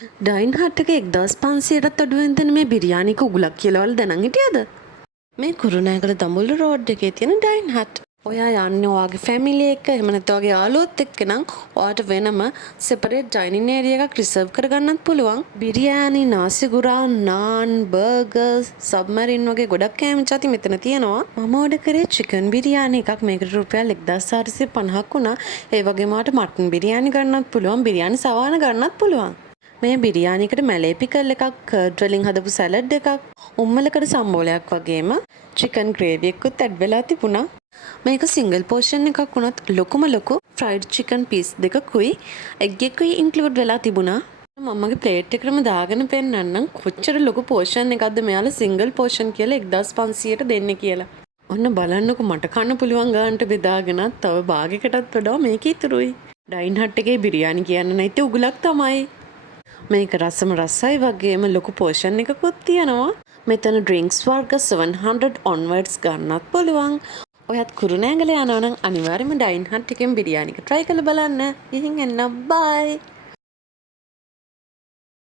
ඩයින් hut එකේ 1500ටත් අඩුවෙන් දෙන මේ බිරියානික උගුලක් කියලා වල දැනන් හිටියද? මේ කුරුණෑගල දඹුල්ල රෝඩ් එකේ තියෙන ඩයින් හට්. ඔයා යන්නේ ඔයාගේ ෆැමිලි එක්ක එහෙම නැත්නම් ඔයාගේ යාළුවොත් එක්ක නම් ඔයාට වෙනම සෙපරේට් ඩයිනින් ඒරියා එකක් රිසර්ව් කරගන්නත් පුළුවන්. බිරියානි, නාසිගුරා, නාන්, බර්ගර්ස්, සබ්මරින් වගේ ගොඩක් කෑම ಜಾති මෙතන තියෙනවා. මම ඕඩර් කරේ චිකන් බිරියානි එකක්. මේකට රුපියල් 1450ක් වුණා. ඒ වගේම ඔයාට මටන් බිරියානි ගන්නත් පුළුවන්, බිරියානි සවාන ගන්නත් පුළුවන්. මේ බිරියානිකට මැලේ පිකල් එකක්, කර්ඩ් වලින් හදපු සැලඩ් එකක්, උම්මලකට සම්බෝලයක් වගේම චිකන් ග්‍රේවි එකකුත් ඇඩ් වෙලා තිබුණා. මේක සිංගල් පෝෂන් එකක් වුණත් ලොකුම ලොකු ෆ්‍රයිඩ් චිකන් පීස් දෙකකුයි එග් එකකුයි ඉන්ක්ලූඩ් වෙලා තිබුණා. මමගේ ප්ලේට් එකටම දාගෙන පෙන්නන්නම් කොච්චර ලොකු පෝෂන් එකක්ද මෙයාලා සිංගල් පෝෂන් කියලා 1500ට දෙන්නේ කියලා. ඔන්න බලන්නකො මට කන්න පුළුවන් ගානට බෙදාගෙනත් තව භාගයකටත් වඩා මේක ඉතුරුයි. ඩයින් හට් එකේ බිරියානි කියන්න නැති උගුලක් තමයි. මේක රසම රසයි වගේම ලොකු පෝෂන් එකකුත් තියෙනවා. මෙතන ඩ්‍රින්ක්ස් වර්ග 700 onwards ගන්නත් පුළුවන්. ඔයත් කුරුණෑගල යනවා නම් අනිවාර්යයෙන්ම ඩයින් හට් එකෙන් බිරියානික try කරලා බලන්න. ගිහින් එන්න. bye.